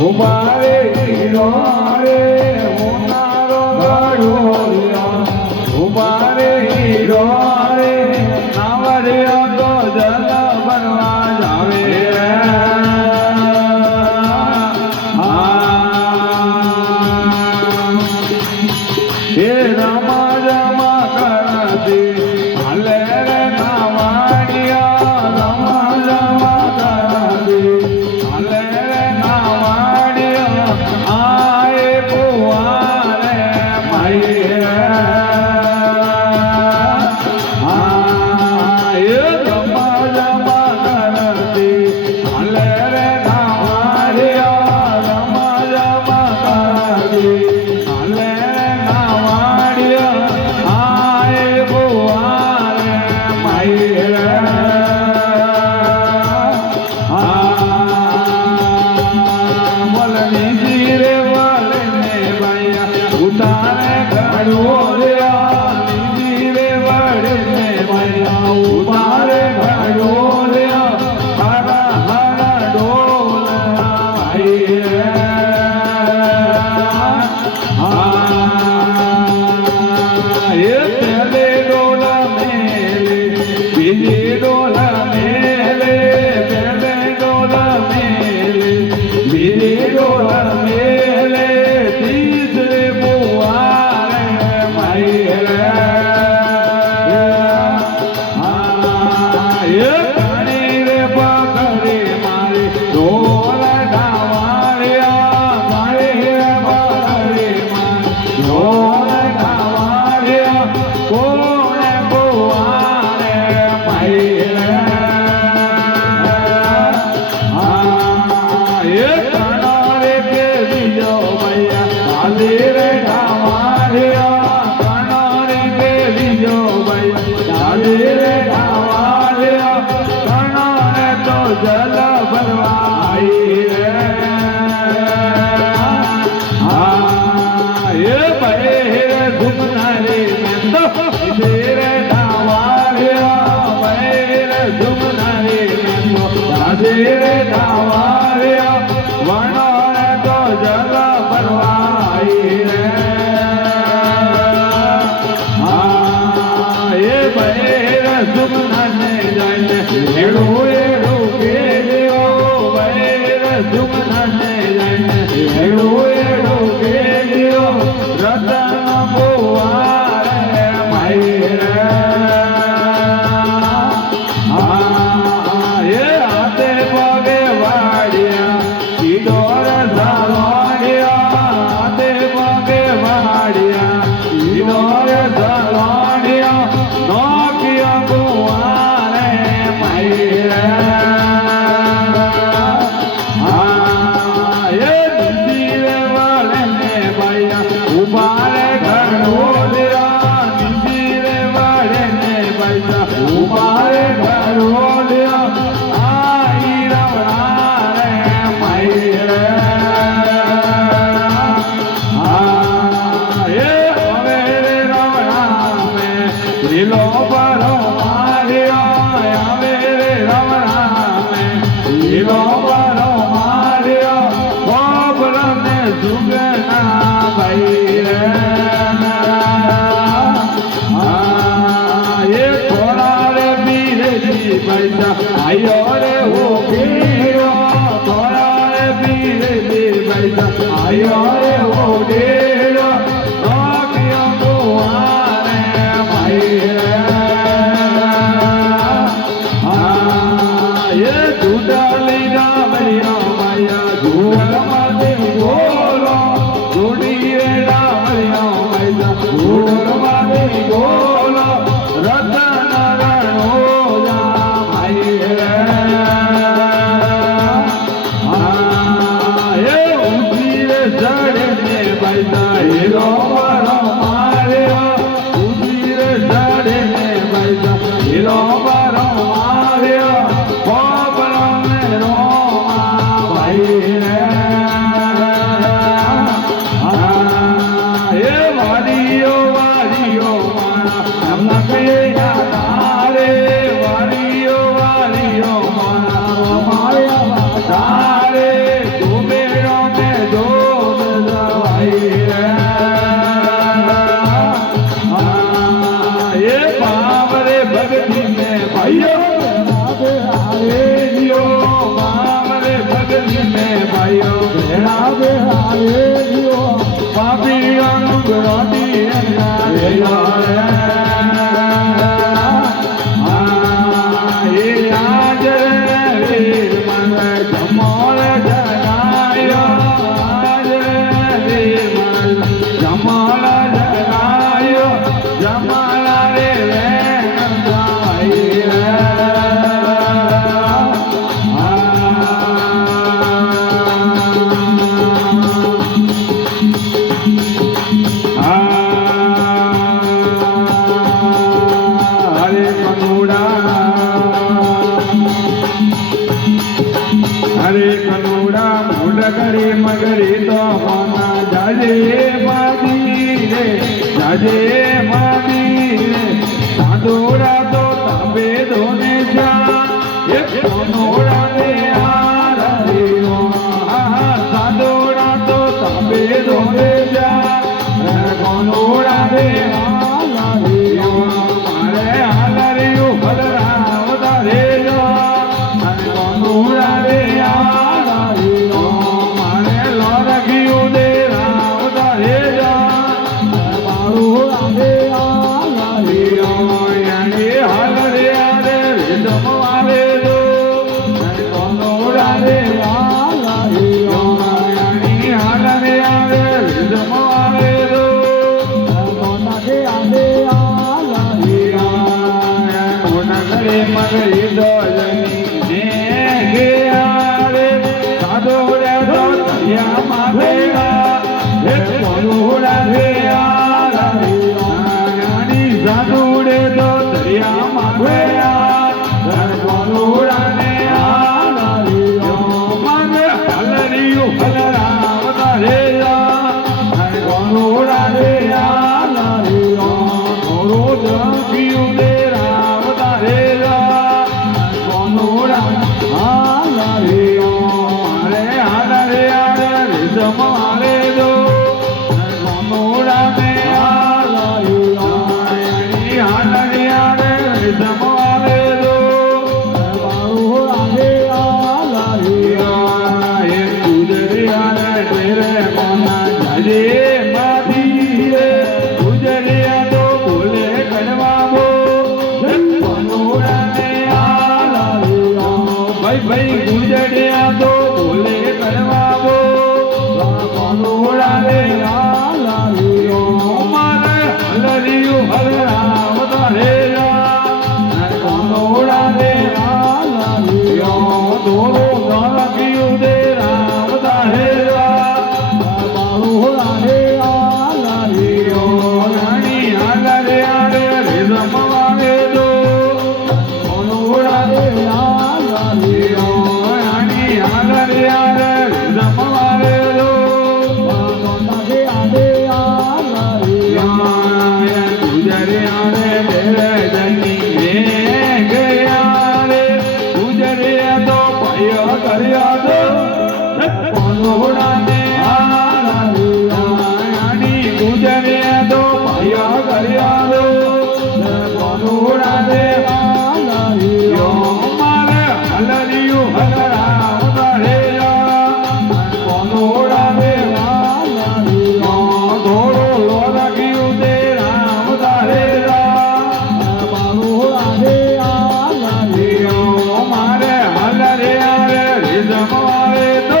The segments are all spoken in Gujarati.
ઉભારે હીરો રે ઉનારો ગળોરિયા ઉભારે હીરો રે નાવરિયા તો જલ બનવા જાવે હે રમા જમા કરતી હાલે રે નાવાડિયા રમા જમા કરતી હાલે રે નાવાડિયા આય પુવારે માઈ રે આય રમા જમા કરતી હાલે રે નાવાડિયા રમા જમા કરતી હાલે ઉતારે ઘડોલિયા નીજી રે વડે ને મૈયા ઉતારે ઘડોલિયા હરા હરા ડોલા ભાઈ રે એ પેલે ડોલા મેલે બીજી ડોલા મેલે પેલે ડોલા મેલે બીજી ડોલા મેલે તીસરે જલ ભરવાઈ રે એ બહેર ધુમનારે તો તેરે ધાવારિયા બહેર ધુમનારે તો તેરે ધાવારિયા વણોરે તો જલ ભરવાઈ રે એ બહેર ધુમનારે જાય હેડો સુમનને લઈને એડો એડો કેજો રતન બોવારે માઈ રે એ હાથે પગે વાડિયા સીધો રસાવાડિયા હાથે પગે વાડિયા સીધો રસાવાડિયા નોકિયા બોવારે માઈ રે ઉભારે ઘડોલિયા નીજી રે વડે ને પૈસા ઉભારે ઘડોલિયા આઈ રવડા રે માઈ રે એ હવે રે રવડા મે લીલો ભરો માર્યો હવે રે રવડા મે લીલો ભરો માર્યો ખોબર ને સુગના ભાઈ આયો રે હો ગેરો થોડા રે પીરે પીર પૈસા આયો રે હો ગેરો નોકિયો ગોવારે ભાઈ રે એ દુડાલી રામરિયા માયા ધૂળ માતે ગોલો જોડી રે રામરિયા માયા ધૂળ માતે ગોલો રતન હીરો મારો માર્યો ઉજી રે સાડે ને પૈસા હીરો મારો માર્યો ખોબરો ને રોમા ભાઈ રે ભાઈઓ ભેળા ભેળા રે જીવો પાપી અનુગ્રહથી એના ભેળા રે એ આજ રે મને જમોળ જનાયો આજ રે મને જમોળ જનાયો જમાલા રે ભાઈ રે મગરી મગરી તો માના જાજે માદી રે જાજે માદી રે સાંદોડા તો તાબે ધોને જા એક કોનોડા ને આરરીઓ સાંદોડા તો તાબે ધોને જા કોનોડા રે આરરીઓ મારે આરરીઓ ભલરાવતા રે જો કોનોડા રે મગરી દોલની ને ગયા રે સાદોડા તો દરિયામાં ભેળા એક કોનુડા રે આની સાદુડે તો દરિયામાં ભેળા કોનુડા ને મને હલરીઓ હલરાવતા રે કોનુડા રે થોડો જપ્યું દે રાવતા રે જમારે દો કોનોડા ને જમારે દો ગુજરિયા રે કોના જાજે માધી રે ગુજરિયા તો બોલે કડવાબો કોનોડા ને ભાઈ ભાઈ ગુજરિયા તો બોલે કડવાબો કોનોડા રે મારે હલરીઓ હલરાવતા રે કોનોડા રે દોરો નરકિયું દે રાવતા રે રાણી હાલરે આરે રે જમવાને દો કોનોડા રે રાણી હાલરે આરે રે જમવાને દો કર્યા દો કોનોડા ને રાણી ગુજરિયા તો ભાઈયા કર્યા દો કોનોડા ને મારે હલરિયું હલરાવતા રે કોનોડા ને થોડો લોરગિયું દે રાવતા રે મારે હલરે જમવારે તો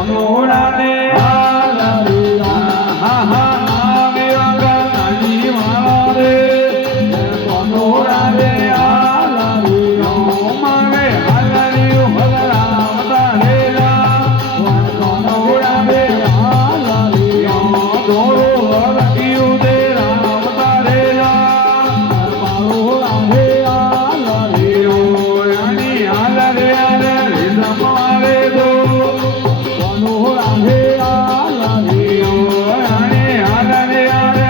કોનોડા દે હા હા નામે અંગા નાની મારા રે કોનોડા દે મારે હાલરીઓ હલરામ તારેલા કોનોડા દે દોરો હલકીયું દે રામ તારેલા મારો આહે આલરીઓ રાની હાલરે આલે મારે દો કોનોડા દે આલરીઓ રાની હાલરે આલે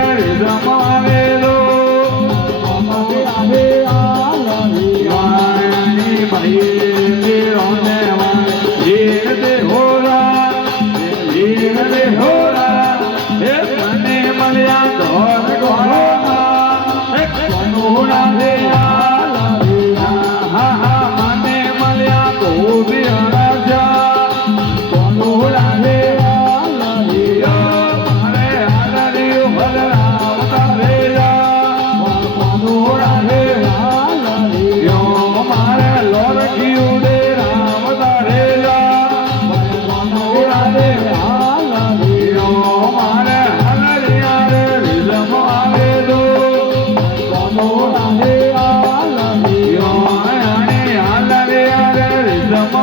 મારે દો મારે આહે આલરીઓ રાની ભાઈ રોને વાલે જીને હોરા જીને હોરા એ મને મળ્યા ધોર ગોળા કોનોડા દે હા હા મને મળ્યા તો રાજા કોનોડા દે મારે હાલરીઓ હલરામ તારેલા કોનોડા દે મારે લોરખીયું દે રામ તારેલા કોનોડા દે મારે હાલરિયા રે રીઝમ આવે દો કોનોડા દે હાલરિયા રે રીઝમ